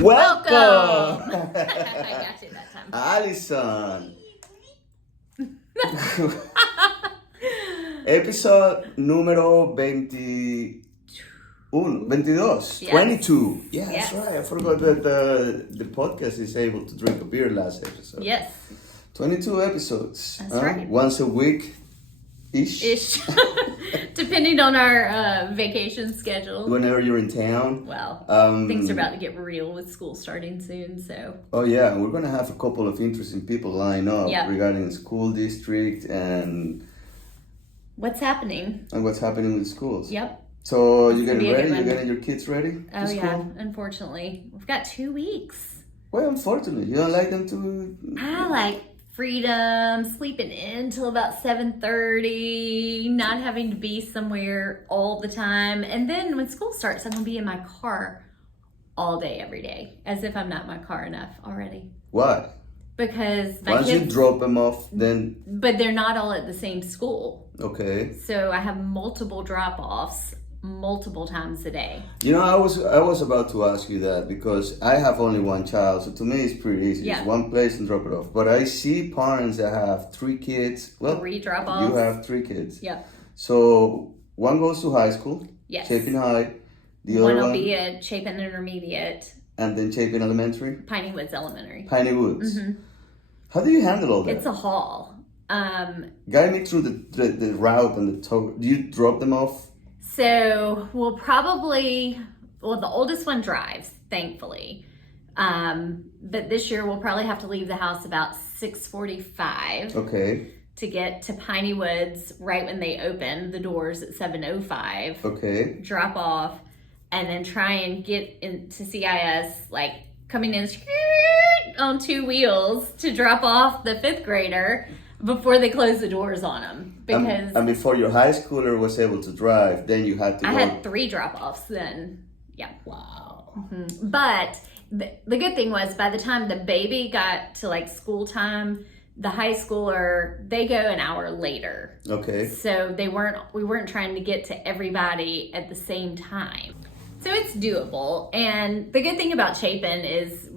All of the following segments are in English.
Welcome! I got you that time. Alison. Episode número 22. Yes. 22. Yeah, Yes. that's right. I forgot that the podcast is able to drink a beer last episode. Yes. 22 episodes. That's right. Once a week-ish. Depending on our vacation schedule. Whenever you're in town. Well, things are about to get real with school starting soon, so. Oh yeah, we're going to have a couple of interesting people line up Yeah. regarding the school district and What's happening? what's happening with schools. Yep. So It's you gonna getting be a ready? good You one. getting your kids ready for Oh school? yeah, unfortunately. We've got 2 weeks. Well, unfortunately, you don't like them to... I like freedom, sleeping in till about 7:30, not having to be somewhere all the time. And then when school starts, I'm gonna be in my car all day, every day, as if I'm not in my car enough already. Why? Because my Once you kids, drop them off, then... but they're not all at the same school. Okay. So I have multiple drop-offs multiple times a day. You know, I was about to ask you that because I have only one child, so to me it's pretty easy. Yeah. It's one place and drop it off. But I see parents that have 3 kids. Well, 3 drop-offs. you have 3 kids. Yep. So one goes to high school, Yes. Chapin High. The One other will one, be at Chapin Intermediate, and then Chapin Elementary, Piney Woods Elementary. Piney Woods. Mm-hmm. How do you handle all that? It's a haul. Guide me through the route and the tow. Do you drop them off? So we'll probably, well, the oldest one drives, thankfully. But this year we'll probably have to leave the house about 6:45 Okay. to get to Piney Woods right when they open the doors at 7:05. Okay. Drop off, and then try and get into CIS, like coming in on 2 wheels to drop off the 5th grader before they close the doors on them. Because and before your high schooler was able to drive, then you had to I go. had 3 drop-offs then. Yeah. Wow. But the good thing was by the time the baby got to like school time, the high schooler, they go an hour later. Okay. So we weren't trying to get to everybody at the same time. So it's doable. And the good thing about Chapin is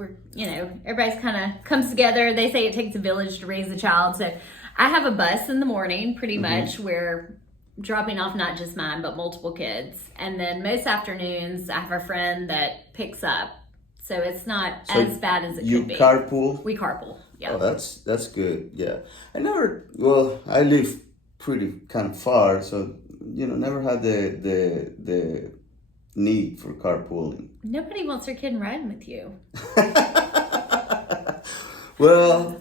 everybody's kind of comes together. They say it takes a village to raise a child. So I have a bus in the morning pretty much where dropping off not just mine, but multiple kids. And then most afternoons I have a friend that picks up. So it's not as bad as it could be. You carpool? We carpool. Yeah. Oh, that's good. Yeah. I live pretty kind of far, so never had the need for carpooling. Nobody wants their kid riding with you. Well,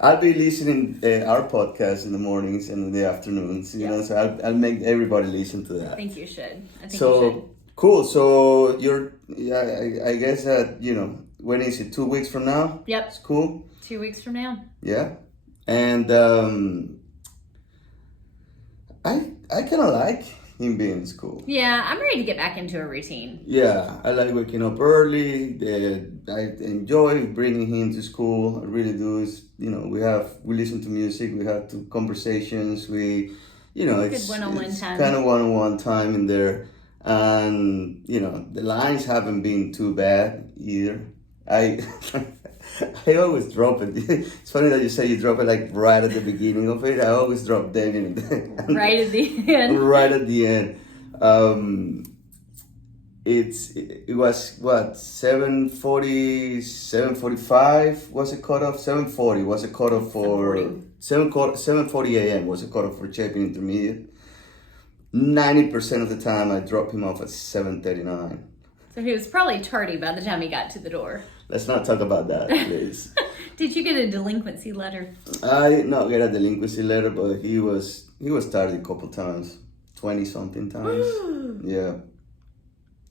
I'll be listening our podcast in the mornings and in the afternoons, so I'll make everybody listen to that. I think you should. You should. So cool. So I guess that when is it? 2 weeks from now? Yep. It's cool. 2 weeks from now. Yeah, and I kind of like him being in school. Yeah, I'm ready to get back into a routine. Yeah, I like waking up early. I enjoy bringing him to school. I really do. We listen to music. We have conversations. It's one-on-one time. Kind of one-on-one time in there, and the lines haven't been too bad either. I always drop it. It's funny that you say you drop it like right at the beginning of it. I always drop them Right at the end. Right at the end. It was what 7:40, 7:45 was a cutoff. 7:40 was a cutoff for 7:40 a.m. was a cutoff for Chapin Intermediate. 90% of the time I drop him off at 7:39. So he was probably tardy by the time he got to the door. Let's not talk about that, please. Did you get a delinquency letter? I did not get a delinquency letter, but he was tardy a couple times, 20-something times. Yeah.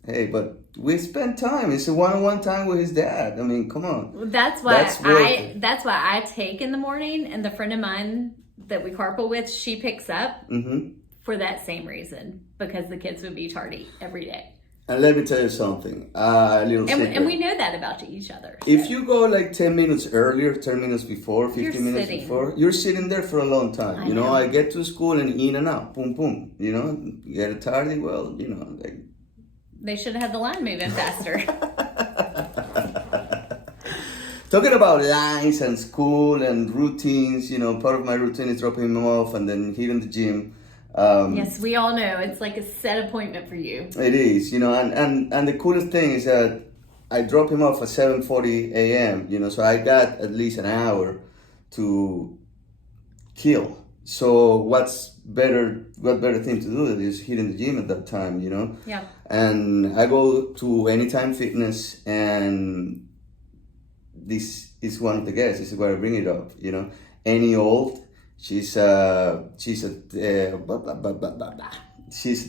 Hey, but we spent time. It's a one-on-one time with his dad. I mean, come on. Well, that's why I take in the morning, and the friend of mine that we carpool with, she picks up for that same reason, because the kids would be tardy every day. And let me tell you something, a little secret. And we know that about each other. So. If you go like 10 minutes earlier, 10 minutes before, 15 minutes sitting. before, you're sitting there for a long time. I know. I get to school and in and out, boom, boom. You get it tardy, well, like... They should have had the line moving faster. talking about lines and school and routines, part of my routine is dropping him off and then hitting the gym. Yes, we all know it's like a set appointment for you. It is, and the coolest thing is that I drop him off at 7:40 a.m., so I got at least an hour to kill. So what better thing to do than just hitting the gym at that time, Yeah. And I go to Anytime Fitness, and this is one of the guests. This is where I bring it up, Annie Old. She's a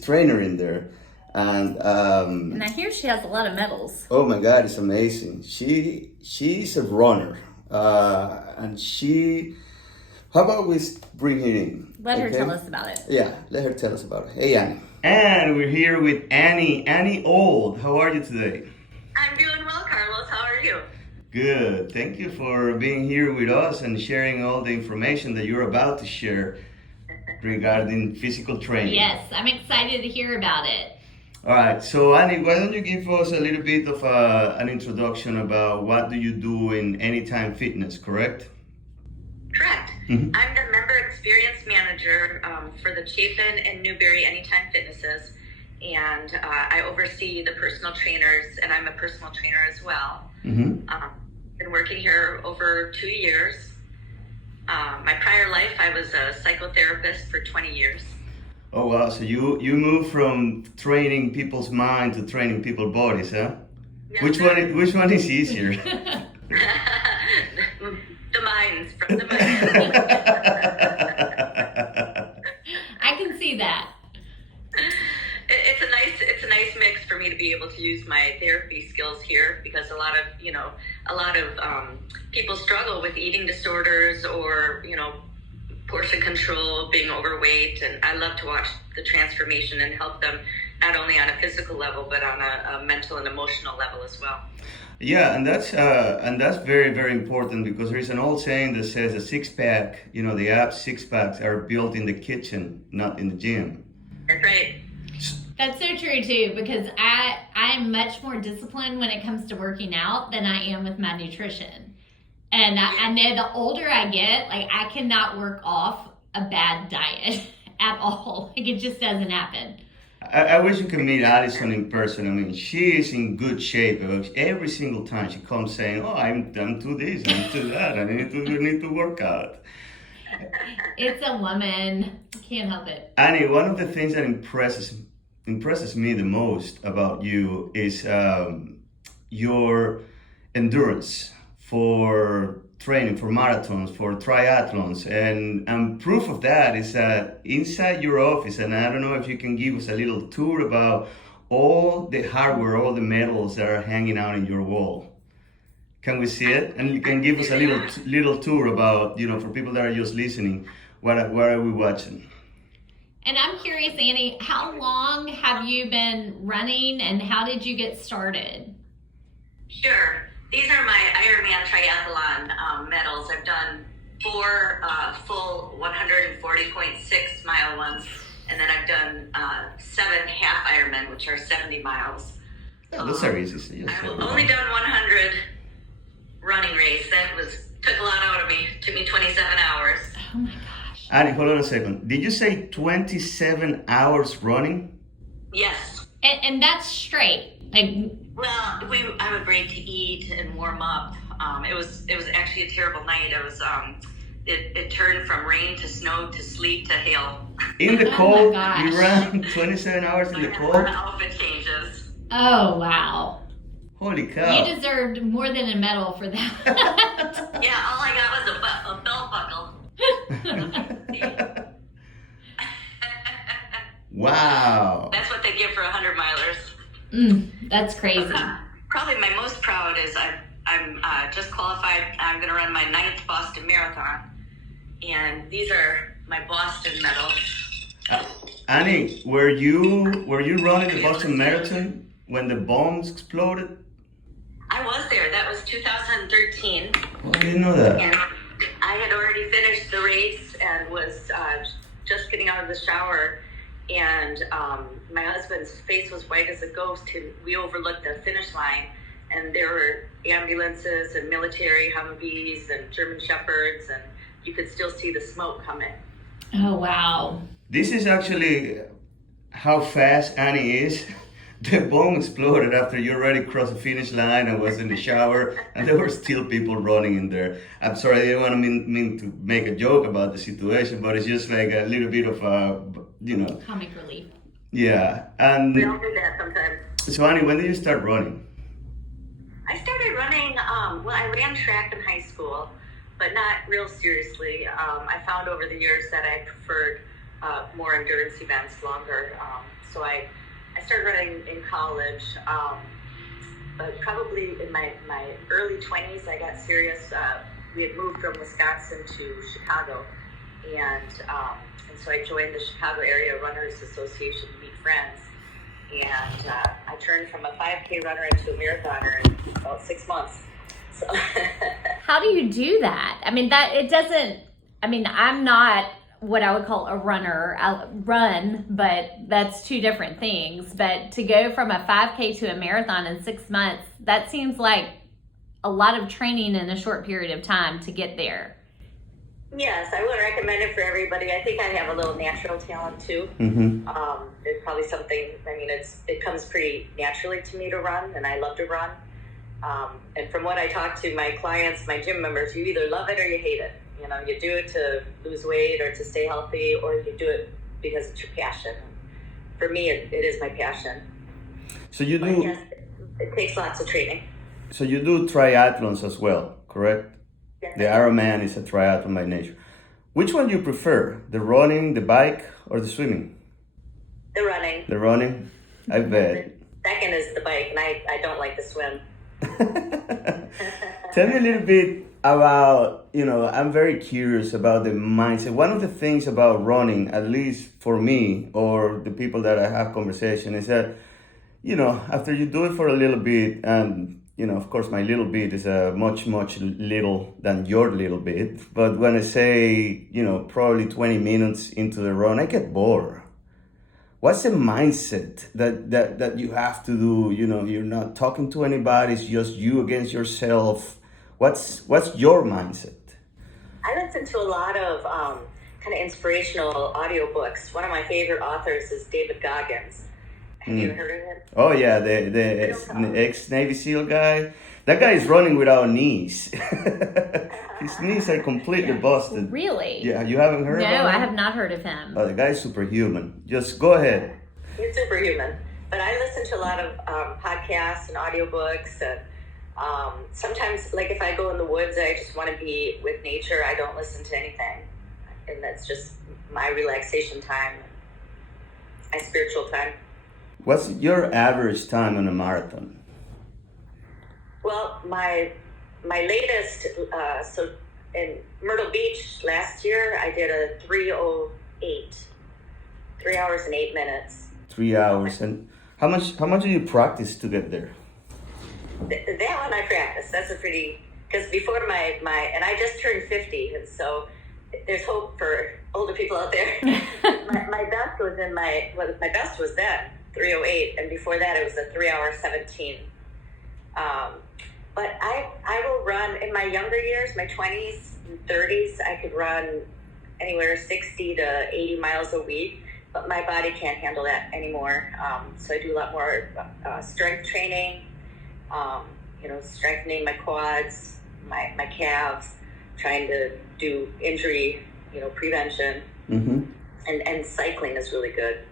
trainer in there, and I hear she has a lot of medals. oh my God, it's amazing. She's a runner, and how about we bring her in? Let her tell us about it. Yeah, let her tell us about it. Hey, Annie. And we're here with Annie Old. How are you today? I'm doing well, Carlos. How are you? Good. Thank you for being here with us and sharing all the information that you're about to share regarding physical training. Yes, I'm excited to hear about it. All right. So, Annie, why don't you give us a little bit of an introduction about what do you do in Anytime Fitness, correct? Correct. Mm-hmm. I'm the member experience manager for the Chapin and Newberry Anytime Fitnesses, and I oversee the personal trainers, and I'm a personal trainer as well. Mm-hmm. Been working here over 2 years. My prior life, I was a psychotherapist for 20 years. Oh, wow. So you moved from training people's mind to training people's bodies, huh? Yes, Which one is easier? The minds, from the minds. I can see that. It's a nice mix for me to be able to use my therapy skills here, because a lot of people struggle with eating disorders or portion control, being overweight, and I love to watch the transformation and help them not only on a physical level but on a mental and emotional level as well. Yeah, and that's very, very important, because there is an old saying that says a six-pack, the abs six-packs are built in the kitchen, not in the gym. That's right. That's so true too, because I am much more disciplined when it comes to working out than I am with my nutrition. And I know the older I get, I cannot work off a bad diet at all. It just doesn't happen. I wish you could meet Allison in person. I mean, she is in good shape. Every single time she comes saying, "Oh, I'm to this, I'm to that. I need to work out." It's a woman. Can't help it. Annie, one of the things that impresses me the most about you is your endurance for training, for marathons, for triathlons, and proof of that is that inside your office, and I don't know if you can give us a little tour about all the hardware, all the medals that are hanging out in your wall. Can we see it? And you can give us a little tour about, for people that are just listening, what are we watching? And I'm curious, Annie, how long have you been running and how did you get started? Sure. These are my Ironman triathlon medals. I've done 4 full 140.6 mile ones, and then I've done 7 half Ironman, which are 70 miles. Oh, those are easy. I've only done 100 running race. That took a lot out of me. It took me 27 hours. Oh my gosh. Annie, hold on a second. Did you say 27 hours running? Yes. And that's straight. Well, I would break to eat and warm up. It was actually a terrible night. It was it turned from rain to snow to sleet to hail. In the cold, you ran 27 hours in the cold? Outfit changes. Oh wow. Holy cow. You deserved more than a medal for that. Yeah, all I got was a belt buckle. Wow. That's what they give for 100 milers. That's crazy. Probably my most proud is I'm just qualified. I'm going to run my 9th Boston Marathon, and these are my Boston medals. Annie, were you running the Boston Marathon when the bombs exploded? I was there. That was 2013. Oh, I didn't know that. And I had already finished the race and was just getting out of the shower. And my husband's face was white as a ghost. And we overlooked the finish line. and there were ambulances and military Humvees and German Shepherds, and you could still see the smoke coming. Oh, wow. This is actually how fast Annie is. The bomb exploded after you already crossed the finish line and was in the shower, and there were still people running in there. I'm sorry, I didn't want to mean to make a joke about the situation, but it's just like a little bit of comic relief. Yeah, and We all do that sometimes. so Annie, when did you start running? I started running, I ran track in high school, but not real seriously. I found over the years that I preferred more endurance events, longer. So I started running in college, but probably in my early 20s, I got serious. We had moved from Wisconsin to Chicago, and so I joined the Chicago Area Runners Association to meet friends. And I turned from a 5K runner into a marathoner in about 6 months. So How do you do that? I mean, I'm not what I would call a runner. I run, but that's two different things. But to go from a 5K to a marathon in 6 months, that seems like a lot of training in a short period of time to get there. yes, I would recommend it for everybody. I think I have a little natural talent too. Mm-hmm. It's probably something, it comes pretty naturally to me to run, and I love to run. And from what I talk to my clients, my gym members, you either love it or you hate it. You know, you do it to lose weight or to stay healthy, or you do it because it's your passion. For me, it is my passion. So you But do. yes, it takes lots of training. So you do triathlons as well, correct? Yes. The Ironman is a triathlon by nature. Which one do you prefer? The running, the bike, or the swimming? The running. The running? I bet. Second is the bike, and I don't like to swim. Tell me a little bit about, I'm very curious about the mindset. One of the things about running, at least for me or the people that I have conversation, is that, after you do it for a little bit, and, of course, my little bit is a much, much little than your little bit. But when I say, probably 20 minutes into the run, I get bored. What's the mindset that you have to do? You're not talking to anybody. It's just you against yourself. What's your mindset? I listen to a lot of kind of inspirational audiobooks. One of my favorite authors is David Goggins. Have you heard of him? Oh yeah, the ex-Navy SEAL guy. That guy is running without knees. His knees are completely busted. Really? Yeah, you haven't heard about him? No, I have not heard of him. Oh, the guy's superhuman. Just go ahead. He's superhuman. But I listen to a lot of podcasts and audiobooks, and sometimes, like if I go in the woods, I just want to be with nature. I don't listen to anything, and that's just my relaxation time, my spiritual time. What's your average time on a marathon? Well, my latest, so in Myrtle Beach last year, I did a 3:08, 3 hours and 8 minutes. 3 hours. And how much do you practice to get there? That one I practiced. That's a pretty, because before my, and I just turned 50, and so there's hope for older people out there. my best was my best was then 3:08, and before that it was a 3 hour 17. But I will run in my younger years, my 20s and 30s. I could run anywhere 60 to 80 miles a week, but my body can't handle that anymore. So I do a lot more strength training. Strengthening my quads, my calves, trying to do injury, prevention. Mm-hmm. And cycling is really good.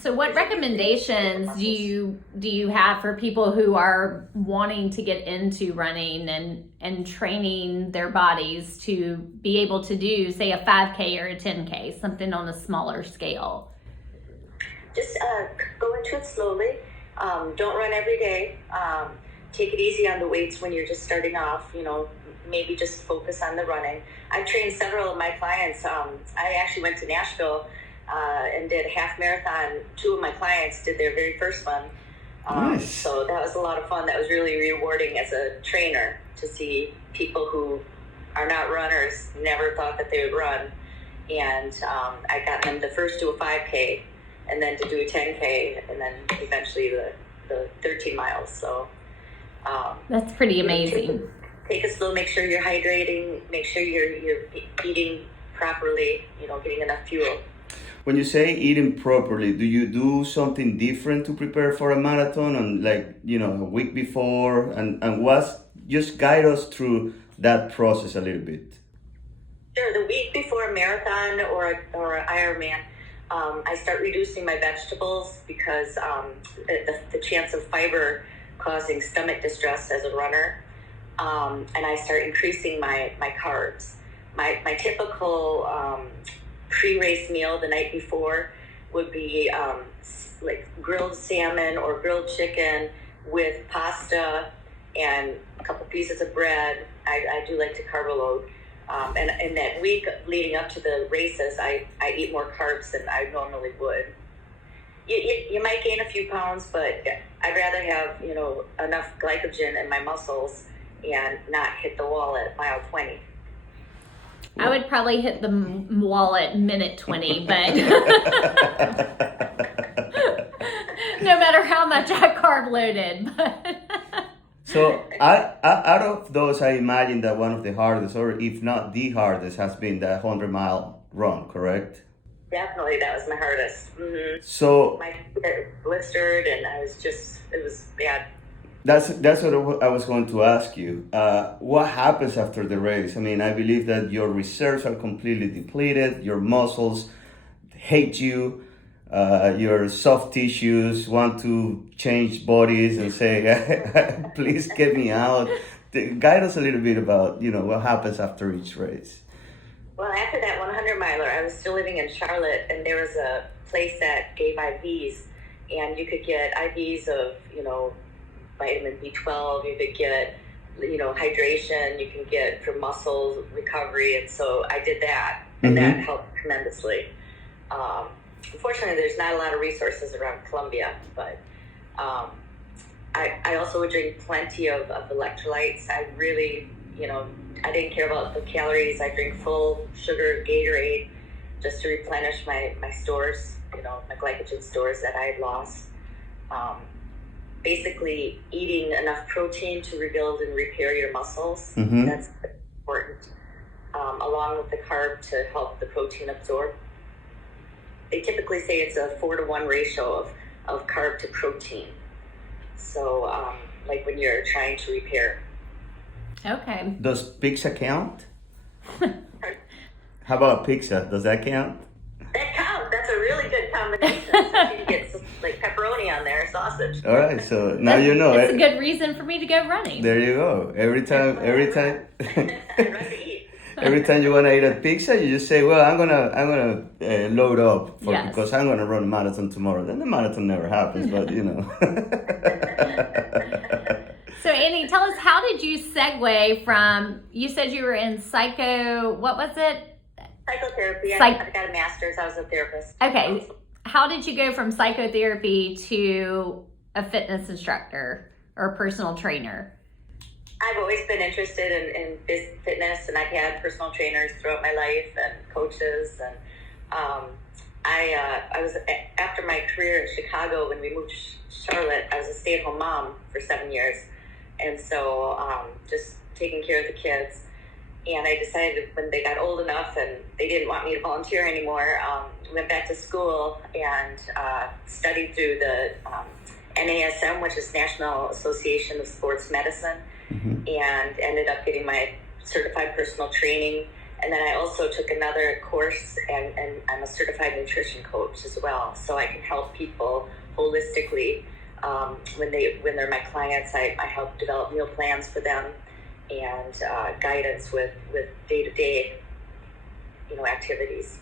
So what recommendations do you have for people who are wanting to get into running and training their bodies to be able to do, say, a 5K or a 10K, something on a smaller scale? Just go into it slowly. Don't run every day. Take it easy on the weights when you're just starting off, maybe just focus on the running. I've trained several of my clients. I actually went to Nashville and did a half marathon. 2 of my clients did their very first one. Nice. So that was a lot of fun. That was really rewarding as a trainer to see people who are not runners, never thought that they would run. And I got them to first do a 5K and then to do a 10K and then eventually the 13 miles. So That's pretty amazing. Take it slow, make sure you're hydrating, make sure you're eating properly, getting enough fuel. When you say eating properly, do you do something different to prepare for a marathon and a week before? And just guide us through that process a little bit. Sure. The week before a marathon or an Ironman, I start reducing my vegetables because the chance of fiber causing stomach distress as a runner. And I start increasing my carbs. My typical pre-race meal the night before would be like grilled salmon or grilled chicken with pasta and a couple pieces of bread. I do like to carb load. And in that week leading up to the races, I eat more carbs than I normally would. You might gain a few pounds, but I'd rather have, enough glycogen in my muscles and not hit the wall at mile 20. I would probably hit the wall at minute 20, but no matter how much I carb loaded. So out of those, I imagine that one of the hardest, or if not the hardest, has been the 100-mile run, correct? Definitely, that was my hardest. Mm-hmm. So my feet blistered, and it was bad. That's what I was going to ask you. What happens after the race? I mean, I believe that your reserves are completely depleted. Your muscles hate you. Your soft tissues want to change bodies and say, please get me out. Guide us a little bit about, what happens after each race. Well, after that 100-miler, I was still living in Charlotte, and there was a place that gave IVs, and you could get IVs of, vitamin B12, you could get, hydration, you can get for muscle recovery, and so I did that, and that helped tremendously. Unfortunately, there's not a lot of resources around Columbia, but I also would drink plenty of electrolytes. I really, I didn't care about the calories. I drink full sugar Gatorade just to replenish my stores, my glycogen stores that I had lost. Basically, eating enough protein to rebuild and repair your muscles. Mm-hmm. That's important, along with the carb to help the protein absorb. They typically say it's a 4-to-1 ratio of carb to protein. So, like when you're trying to repair. Okay. Does pizza count? How about pizza? Does that count? That counts. That's a really good combination. So you can get some, like pepperoni on there, sausage. All right. So now you know. It's a good reason for me to go running. There you go. Every time. Run to eat. Every time you want to eat a pizza, you just say, "Well, I'm gonna load up because I'm gonna run a marathon tomorrow." Then the marathon never happens, but So Annie, tell us, how did you segue from? You said you were in psycho. What was it? Psychotherapy. I got a master's. I was a therapist. Okay. How did you go from psychotherapy to a fitness instructor or personal trainer? I've always been interested in fitness, and I've had personal trainers throughout my life and coaches. And I was, after my career in Chicago, when we moved to Charlotte, I was a stay-at-home mom for 7 years. And so just taking care of the kids. And I decided when they got old enough and they didn't want me to volunteer anymore, went back to school and studied through the NASM, which is National Association of Sports Medicine, and ended up getting my certified personal training. And then I also took another course, and I'm a certified nutrition coach as well. So I can help people holistically. When they're my clients, I help develop meal plans for them and guidance with day-to-day, activities.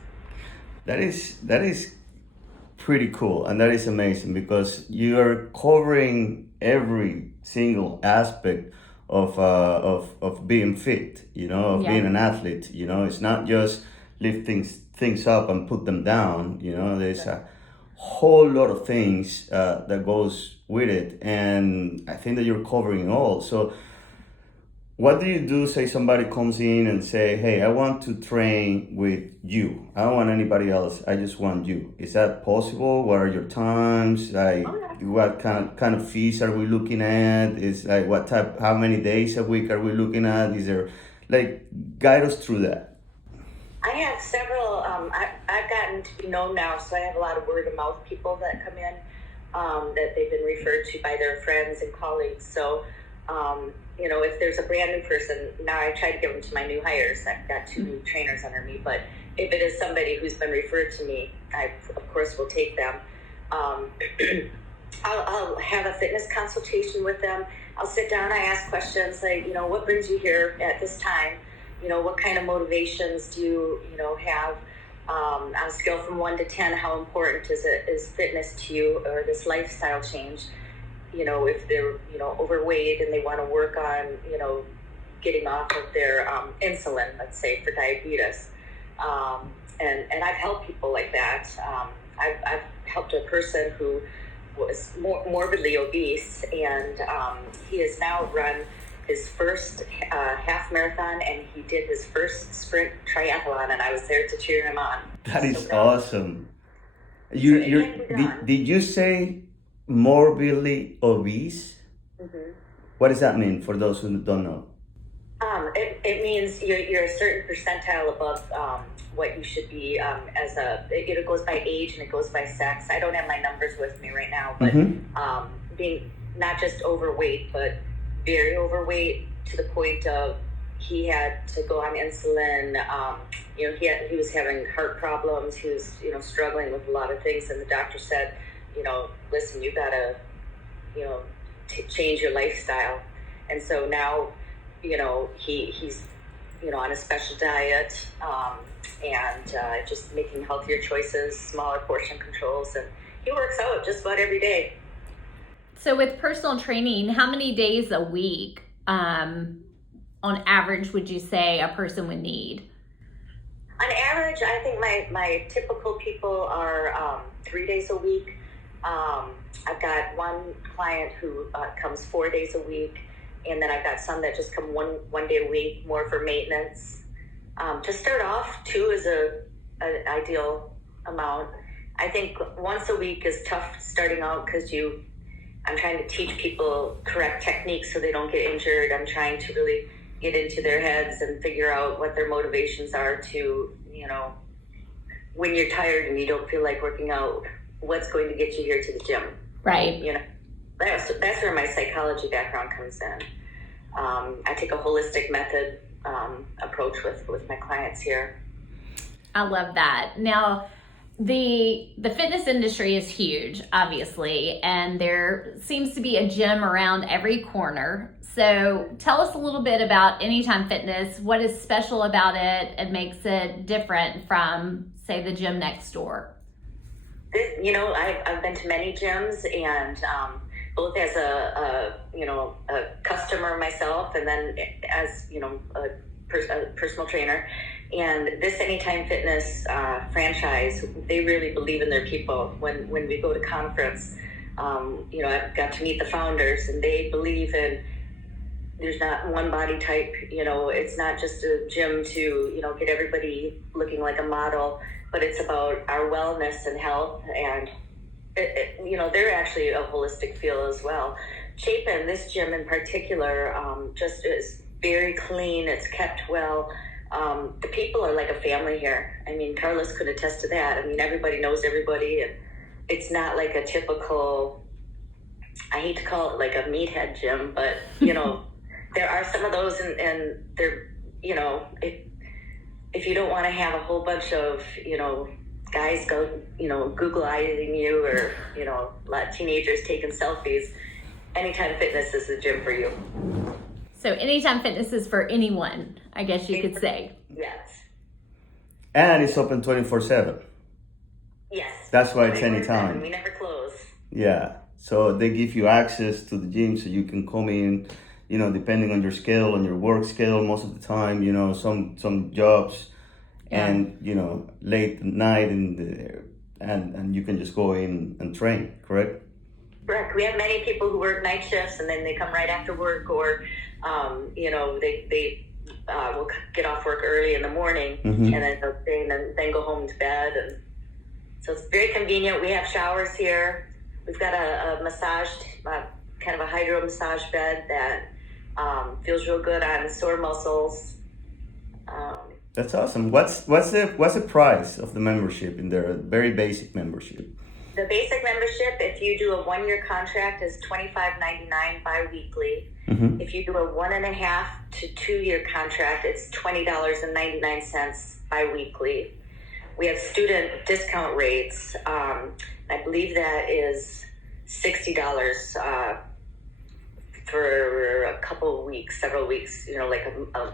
That is pretty cool, and that is amazing because you are covering every single aspect of being fit, of being an athlete. It's not just lift things up and put them down. There's a whole lot of things that goes with it, and I think that you're covering all. So what do you do? Say somebody comes in and say, "Hey, I want to train with you. I don't want anybody else. I just want you." Is that possible? What are your times? what kind of fees are we looking at? Is like what type, how many days a week are we looking at? Is there, like, guide us through that. I have several, I've gotten to be known now, so I have a lot of word of mouth people that come in, that they've been referred to by their friends and colleagues. So, if there's a brand new person, now I try to give them to my new hires. I've got 2 new trainers under me, but if it is somebody who's been referred to me, I, of course, will take them. I'll have a fitness consultation with them. I'll sit down, I ask questions like, what brings you here at this time? What kind of motivations do you, have? On a scale from 1 to 10, how important is fitness to you, or this lifestyle change? If they're, overweight and they want to work on, getting off of their insulin, let's say, for diabetes. And I've helped people like that. I've helped a person who was morbidly obese, and he has now run his first half marathon, and he did his first sprint triathlon, and I was there to cheer him on. That is awesome. Did you say morbidly obese? Mm-hmm. What does that mean for those who don't know? It means you're a certain percentile above what you should be it goes by age and it goes by sex. I don't have my numbers with me right now, but being not just overweight, but very overweight to the point of he had to go on insulin. He was having heart problems. He was, struggling with a lot of things, and the doctor said, listen, you gotta, change your lifestyle. And so now, he's, on a special diet, and just making healthier choices, smaller portion controls, and he works out just about every day. So with personal training, how many days a week, on average, would you say a person would need? On average, I think my typical people are 3 days a week. I've got one client who comes 4 days a week, and then I've got some that just come one day a week, more for maintenance. To start off, 2 is an ideal amount. I think once a week is tough starting out because I'm trying to teach people correct techniques so they don't get injured. I'm trying to really get into their heads and figure out what their motivations are to, when you're tired and you don't feel like working out, what's going to get you here to the gym. Right. That's where my psychology background comes in. I take a holistic method approach with my clients here. I love that. Now, the fitness industry is huge, obviously, and there seems to be a gym around every corner. So tell us a little bit about Anytime Fitness. What is special about it and makes it different from, say, the gym next door? I've been to many gyms, and both as a customer myself, and then as a personal trainer. And this Anytime Fitness franchise, they really believe in their people. When we go to conference, I've got to meet the founders, and they believe in there's not one body type. It's not just a gym to get everybody looking like a model, but it's about our wellness and health, and they're actually a holistic feel as well. Chapin, this gym in particular, just is very clean. It's kept well. The people are like a family here. I mean, Carlos could attest to that. I mean, everybody knows everybody, and it's not like a typical, I hate to call it like a meathead gym, but there are some of those, and they're, if you don't want to have a whole bunch of, guys go, Google-eying you, or, a lot of teenagers taking selfies, Anytime Fitness is the gym for you. So Anytime Fitness is for anyone, I guess you could say. Yes. And it's open 24/7. Yes. That's why it's anytime. We never close. Yeah. So they give you access to the gym so you can come in, depending on your schedule, on your work schedule most of the time, some jobs, yeah. And, late at night and you can just go in and train, correct? Correct. We have many people who work night shifts and then they come right after work, or, they will get off work early in the morning, mm-hmm. and then go home to bed. And so it's very convenient. We have showers here. we've got a massaged, kind of a hydro massage bed that feels real good on sore muscles. That's awesome. What's the price of the membership in there? Very basic membership. The basic membership, if you do a 1-year contract, is $25.99 bi-weekly. Mm-hmm. If you do a 1.5 to 2-year contract, it's $20.99 bi-weekly. We have student discount rates. I believe that is $60 for a couple of weeks, several weeks, like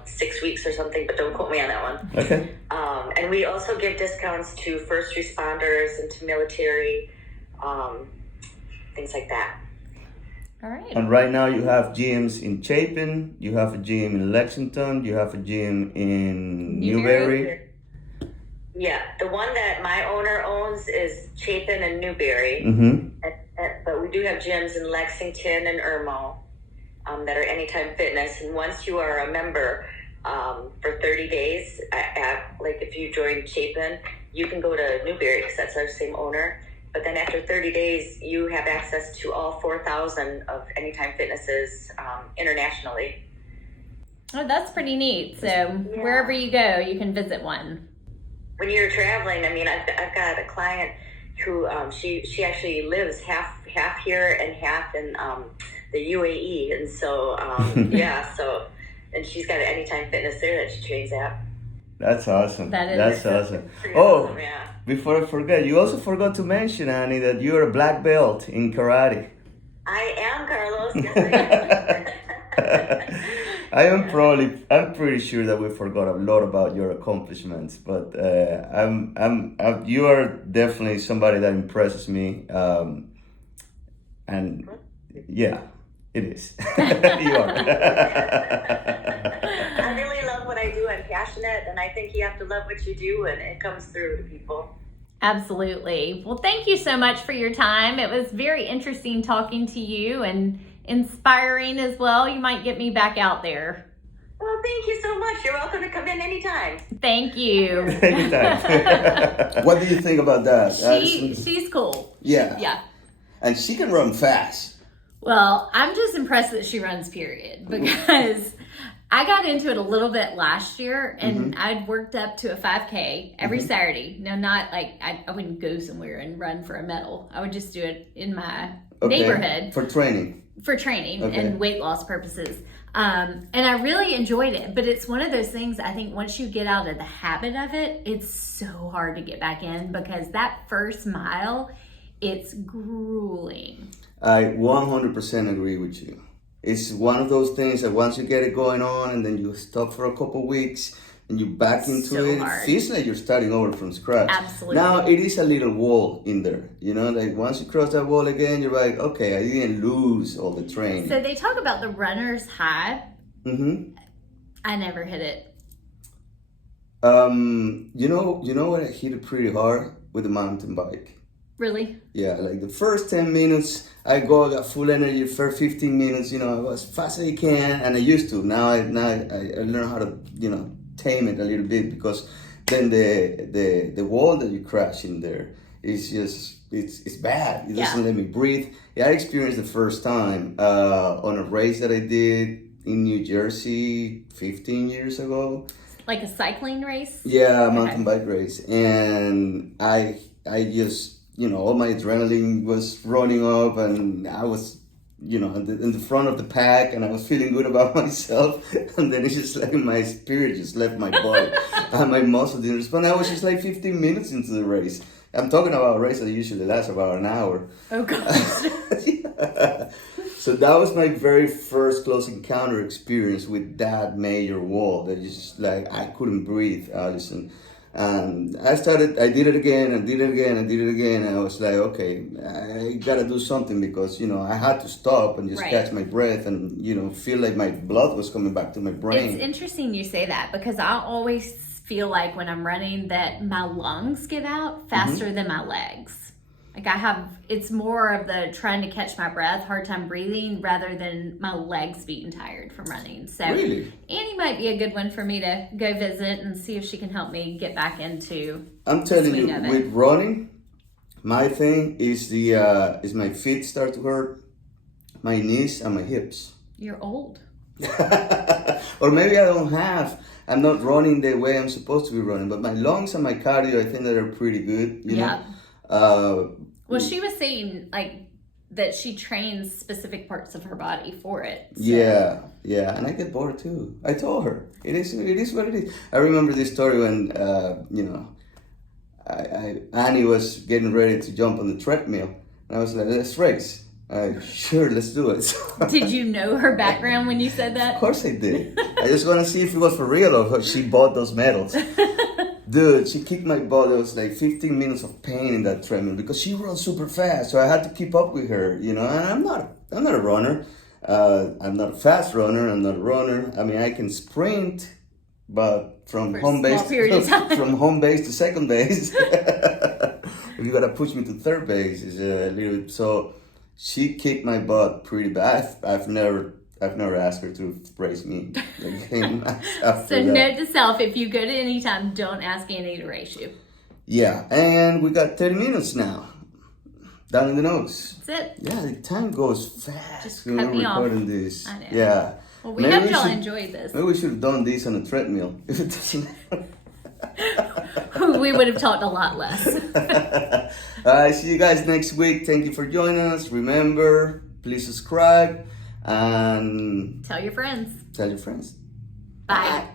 6 weeks or something, but don't quote me on that one. Okay. And we also give discounts to first responders and to military, things like that. All right. And right now you have gyms in Chapin, you have a gym in Lexington, you have a gym in Newberry. Yeah, the one that my owner owns is Chapin and Newberry. Mm-hmm. But we do have gyms in Lexington and Irmo that are Anytime Fitness. And once you are a member for 30 days, like if you join Chapin, you can go to Newberry because that's our same owner. But then after 30 days, you have access to all 4,000 of Anytime Fitnesses internationally. Oh, that's pretty neat. So wherever you go, you can visit one. When you're traveling, I mean, I've got a client who she actually lives half here and half in the UAE, and so and she's got an Anytime Fitness there that she trains at. That's awesome. That's awesome. Awesome, yeah. Before I forget, you also forgot to mention, Annie, that you're a black belt in karate. I am, Carlos. Yes, I am. I'm pretty sure that we forgot a lot about your accomplishments, but you are definitely somebody that impresses me, and yeah, it is. You are. I really love what I do. I'm passionate, and I think you have to love what you do, and it comes through to people. Absolutely. Well, thank you so much for your time. It was very interesting talking to you and inspiring as well. You might get me back out there. Well, thank you so much. You're welcome to come in anytime. Thank you. Anytime. What do you think about that? She's cool. Yeah. Yeah. And she can run fast. Well, I'm just impressed that she runs, period, because I got into it a little bit last year, and I'd worked up to a 5K every Saturday. No, not like I wouldn't go somewhere and run for a medal. I would just do it in my neighborhood. For training. And weight loss purposes. And I really enjoyed it, but it's one of those things, I think once you get out of the habit of it, it's so hard to get back in, because that first mile, it's grueling. I 100% agree with you. It's one of those things that once you get it going on and then you stop for a couple of weeks and you back into it, hard. It feels like you're starting over from scratch. Absolutely. Now, it is a little wall in there, like once you cross that wall again, you're like, okay, I didn't lose all the training. So they talk about the runner's high. Mm-hmm. I never hit it. You know what? I hit it pretty hard with the mountain bike. Really? Yeah, like the first 10 minutes, I got full energy. First 15 minutes, I go as fast as I can, and I used to. Now I learn how to, tame it a little bit, because then the wall that you crash in there is just, it's bad. It doesn't let me breathe. Yeah, I experienced the first time on a race that I did in New Jersey 15 years ago. Like a cycling race? Yeah, a mountain bike race. And I just, all my adrenaline was running up, and I was, in the front of the pack, and I was feeling good about myself. And then it's just like my spirit just left my body and my muscle didn't respond. I was just like 15 minutes into the race. I'm talking about a race that usually lasts about an hour. Oh, gosh. Yeah. So that was my very first close encounter experience with that major wall that is just like, I couldn't breathe, Allison. And I did it again, and I was like, okay, I gotta do something, because, I had to stop and just catch my breath and, feel like my blood was coming back to my brain. It's interesting you say that, because I always feel like when I'm running that my lungs give out faster than my legs. Like it's more of the trying to catch my breath, hard time breathing, rather than my legs being tired from running. So really? Annie might be a good one for me to go visit and see if she can help me get back into I'm telling you, with running, My thing is is my feet start to hurt, my knees and my hips. You're old. Or maybe I'm not running the way I'm supposed to be running, but my lungs and my cardio, I think that are pretty good, you know? Well, she was saying like that she trains specific parts of her body for it. So. Yeah, and I get bored too. I told her it is what it is. I remember this story when Annie was getting ready to jump on the treadmill, and I was like, "Let's race." Sure, let's do it. Did you know her background when you said that? Of course I did. I just want to see if it was for real or she bought those medals. Dude, she kicked my butt. There was like 15 minutes of pain in that treadmill because she runs super fast. So I had to keep up with her, you know. And I'm not a runner. I'm not a fast runner. I'm not a runner. I mean, I can sprint, but from home base to second base, if you gotta push me to third base, is a little. So she kicked my butt pretty bad. I've never asked her to race me. So note to self, if you go to Anytime, don't ask Annie to race you. Yeah, and we got 30 minutes now. Down in the nose. That's it. Yeah, the time goes fast. Just when cut we're me off. recording this. I know. Yeah. Well, we hope y'all enjoyed this. Maybe we should have done this on a treadmill. If it doesn't. We would have talked a lot less. All right, see you guys next week. Thank you for joining us. Remember, please subscribe and Tell your friends. tell your friends. Bye.